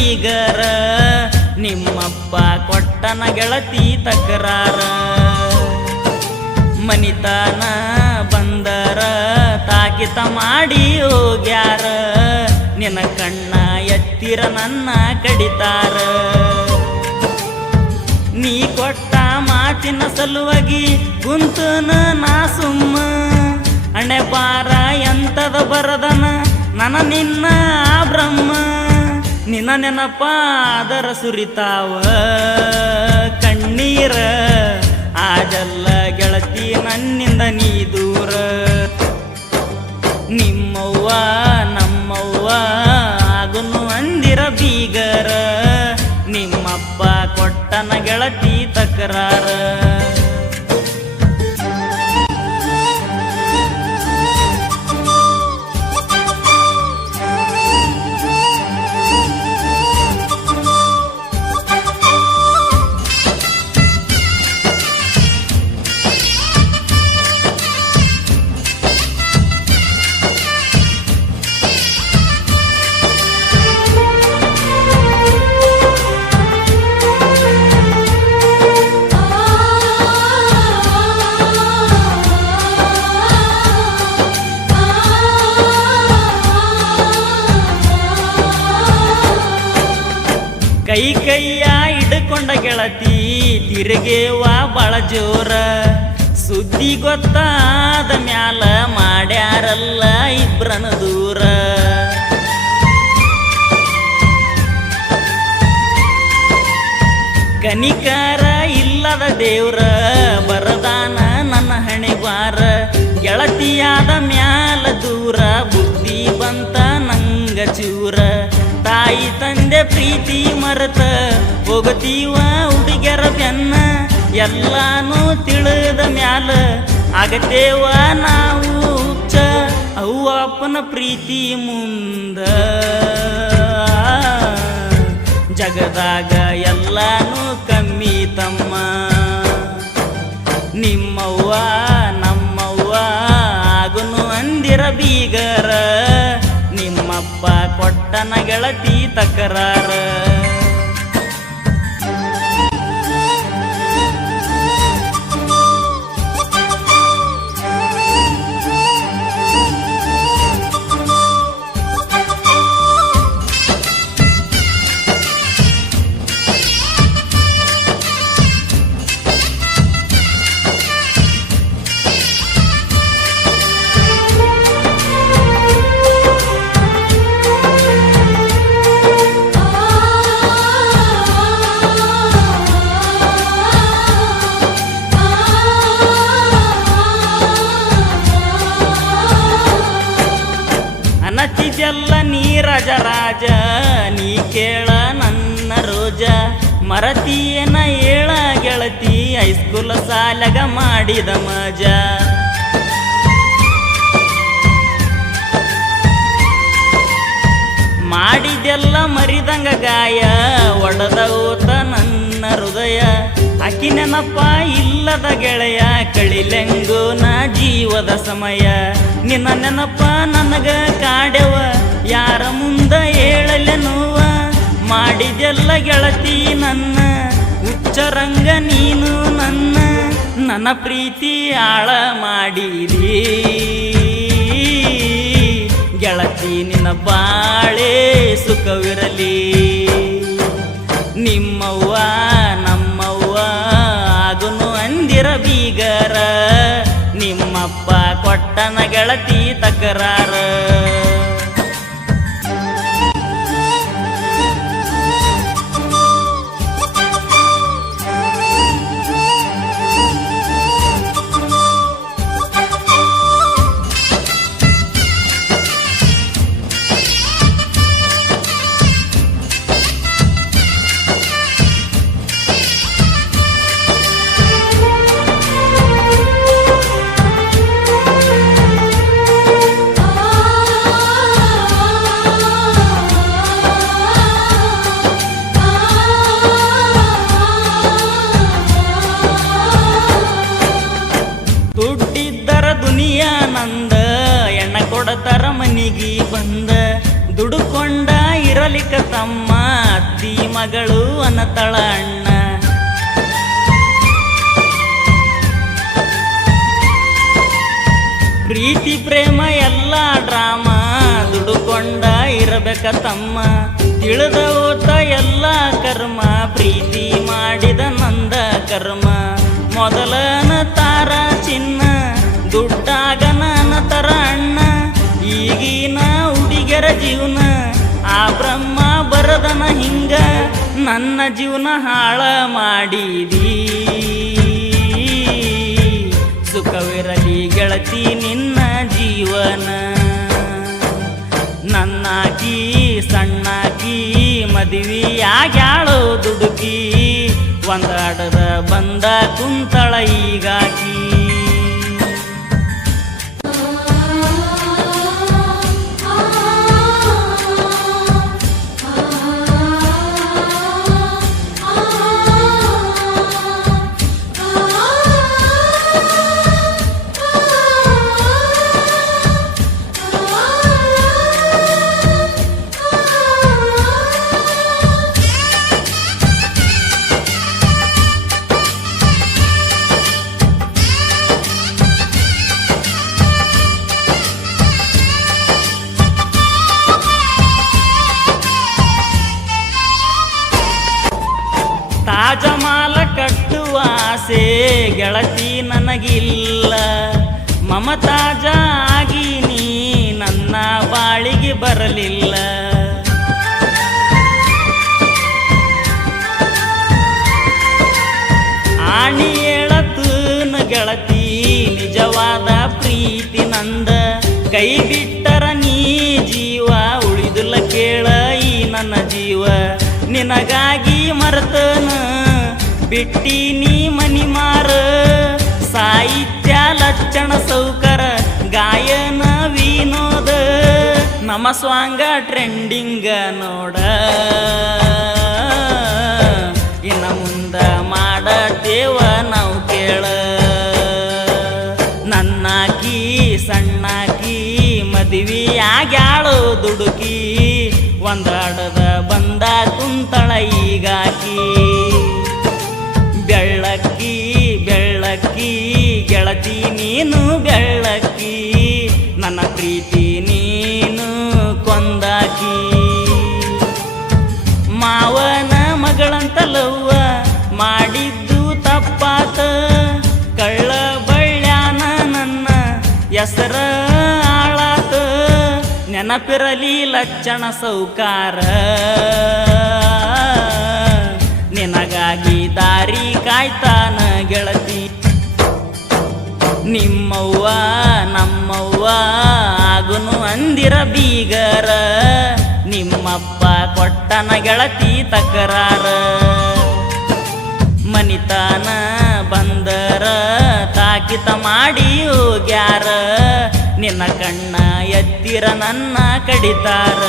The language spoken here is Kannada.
ಬೀಗರ ನಿಮ್ಮಪ್ಪ ಕೊಟ್ಟನ ಗೆಳತಿ ತಕರಾರ ಮನಿತಾನ ಬಂದರ ತಾಕಿತ ಮಾಡಿ ಹೋಗ್ಯಾರ ನಿನ್ನ ಕಣ್ಣ ಎತ್ತಿರ ನನ್ನ ಕಡಿತಾರ ನೀ ಕೊಟ್ಟ ಮಾತಿನ ಸಲುವಾಗಿ ಕುಂತನ ನಾ ಸುಮ್ಮ ಅಣೆ ಬಾರ ಎಂತದ ಬರದನ ನನ್ನ ನಿನ್ನ ಬ್ರಹ್ಮ ನಿನ್ನ ನೆನಪಾದರ ಸುರಿತಾವ ಕಣ್ಣೀರ ಆಜಲ್ಲ ಗೆಳತಿ ನನ್ನಿಂದ ನೀ ದೂರ ನಿಮ್ಮವ್ವ ನಮ್ಮವ್ವ ಆಗುನು ಅಂದಿರ ಬೀಗರ ನಿಮ್ಮಪ್ಪ ಕೊಟ್ಟನ ಗೆಳತಿ ತಕರಾರ ಕೈ ಕೈಯ ಹಿಡ್ಕೊಂಡ ಗೆಳತಿ ತಿರುಗೇವ ಬಾಳ ಜೋರ ಸುದ್ದಿ ಗೊತ್ತಾದ ಮ್ಯಾಲ ಮಾಡ್ಯಾರಲ್ಲ ಇಬ್ರನ ದೂರ ಕನಿಕಾರ ಇಲ್ಲದ ದೇವ್ರ ಬರದಾನ ನನ್ನ ಹಣೆಬಾರ ಗೆಳತಿಯಾದ ಮ್ಯಾಲ ದೂರ ಬುದ್ಧಿ ಬಂತ ನಂಗ ಚೂರ ತಾಯಿ ತಂದೆ ಪ್ರೀತಿ ಮರೆತ ಹೋಗತೀವ ಹುಡುಗ್ಯರ ಬೆನ್ನ ಎಲ್ಲಾನು ತಿಳಿದ ಮ್ಯಾಲ ಆಗತೇವ ನಾವು ಹುಚ್ಚ ಅವ್ವ ಅಪ್ಪನ ಪ್ರೀತಿ ಮುಂದ ಜಗದಾಗ ಎಲ್ಲಾನು ಕಮ್ಮಿ ತಮ್ಮ ನಿಮ್ಮವ್ವ ನಮ್ಮವ್ವ ಆಗುನು ಅಂದಿರ ಬೀಗರ ನಿಮ್ಮಪ್ಪ ಕೊಟ್ಟನ ಗೆಳತಿ ತಕರಾರ ನಚ್ಚಿದೆಲ್ಲ ನೀ ರಾಜ ರಾಜ ನೀ ಕೇಳ ನನ್ನ ರೋಜ ಮರತಿಯನ ಹೇಳ ಗೆಳತಿ ಹೈಸ್ಕೂಲ್ ಸಾಲಗ ಮಾಡಿದ ಮಜ ಮಾಡಿದೆಲ್ಲ ಮರಿದಂಗ ಗಾಯ ಒಡದ ಓತ ನನ್ನ ಹೃದಯ ಅಕ್ಕಿ ನೆನಪ ಇಲ್ಲದ ಗೆಳೆಯ ಕಳಿಲೆಂಗೋ ನಾ ಜೀವದ ಸಮಯ ನಿನ್ನ ನೆನಪ ನನಗ ಕಾಡೆವ ಯಾರ ಮುಂದ ಹೇಳಲೆ ನೋವ ಮಾಡಿದೆಲ್ಲ ಗೆಳತಿ ನನ್ನ ಹುಚ್ಚರಂಗ ನೀನು ನನ್ನ ಪ್ರೀತಿ ಆಳ ಮಾಡಿರಿ ಗೆಳತಿ ನಿನ್ನ ಬಾಳೆ ಸುಖವಿರಲಿ ನಿಮ್ಮವ್ವ ನಮ್ಮವ್ವ ಆಗುನು ಅಂದಿರ ಬೀಗರ ನಿಮ್ಮಪ್ಪ ಕೊಟ್ಟನ ಗೆಳತಿ ತಕರಾರ ನಂದ ಎಣ್ಣ ಕೊಡತಾರ ಮನಿಗಿ ಬಂದ ದುಡುಕೊಂಡ ಇರ ಇರಲಿಕ್ಕ ತಮ್ಮ ಅತ್ತಿ ಮಗಳು ಅನ್ನತಳ ಅಣ್ಣ. ಪ್ರೀತಿ ಪ್ರೇಮ ಎಲ್ಲ ಡ್ರಾಮಾ ದುಡುಕೊಂಡ ಇರಬೇಕ ತಮ್ಮ. ತಿಳಿದ ಓತ ಎಲ್ಲ ಕರ್ಮ ಪ್ರೀತಿ ಮಾಡಿದ ನಂದ ಕರ್ಮ. ಮೊದಲನ ತಾರ ಚಿನ್ನ ದುಡ್ಡಾಗನ ತರ ಅಣ್ಣ. ಈಗಿನ ಹುಡುಗರ ಜೀವನ ಆ ಬ್ರಹ್ಮ ಬರದನ ಹಿಂಗ. ನನ್ನ ಜೀವನ ಹಾಳ ಮಾಡಿದೀ ಸುಖವಿರಲಿ ಗೆಳತಿ ನಿನ್ನ ಜೀವನ. ನನ್ನಾಕಿ ಸಣ್ಣಾಕಿ ಮದುವೆಯಾಗ್ಯಾಳೋ ದುಡುಕಿ. ಒಂದಾಡದ ಬಂದ ಕುಂತಳ ಈಗಾಕಿ. ತಾಜಮಾಲ ಕಟ್ಟುವ ಆಸೆ ಗೆಳತಿ ನನಗಿಲ್ಲ. ಮಮತಾಜ ಆಗಿ ನೀ ನನ್ನ ಬಾಳಿಗೆ ಬರಲಿಲ್ಲ. ಆಣಿ ಹೇಳತೂನ ಗೆಳತಿ ನಿಜವಾದ ಪ್ರೀತಿ ನಂದ. ಕೈ ಬಿಟ್ಟರ ನೀ ಜೀವ ಉಳಿದುಲ್ಲ ಕೇಳ ಈ ನನ್ನ ಜೀವ. ನಿನಗಾಗಿ ಮರ್ತನ ಬಿಟ್ಟಿ ನೀ ಮನಿ ಮಾರ. ಸಾಹಿತ್ಯ ಲಕ್ಷಣ ಸೌಕರ ಗಾಯನ ವಿನೋದ. ನಮ್ಮ ಸ್ವಾಂಗ ಟ್ರೆಂಡಿಂಗ ನೋಡ. ಇನ್ನ ಮುಂದ ಮಾಡತೇವ ನಾವು ಕೇಳ. ನನ್ನಾಕಿ ಸಣ್ಣಾಕಿ ಮದುವೆಯಾಗ್ಯಾಳೋ ದುಡುಕಿ. ಒಂದಾಡದ ಬಂದ ಕುಂತಳ ಈಗಾಕಿ. ಬೆಳ್ಳಕ್ಕಿ ಬೆಳ್ಳಕ್ಕಿ ಗೆಳತಿ ನೀನು ಬೆಳ್ಳಕ್ಕಿ. ನನ್ನ ಪ್ರೀತಿ ನೀನು ಕೊಂದಾಕಿ. ಮಾವನ ಮಗಳಂತಲವ್ವ ಮಾಡಿದ್ದು ತಪ್ಪಾತ. ಕಳ್ಳ ಬಳ್ಳ್ಯಾನ ನನ್ನ ಹೆಸರ ಆಳಾತ. ನೆನಪಿರಲಿ ಲಕ್ಷಣ ಸೌಕಾರ. ನಿನಗಾಗಿ ದಾರಿ ಕಾಯ್ತಾನ ಗೆಳತಿ. ನಿಮ್ಮವ್ವ ನಮ್ಮವ್ವ ಆಗುನು ಅಂದಿರ ಬೀಗರ. ನಿಮ್ಮಪ್ಪ ಕೊಟ್ಟನ ಗೆಳತಿ ತಕರಾರ. ಮನಿತಾನ ಬಂದರ ತಾಕಿತ ಮಾಡಿ ಹೋಗ್ಯಾರ. ನಿನ್ನ ಕಣ್ಣ ಎತ್ತಿರ ನನ್ನ ಕಡಿತಾರ.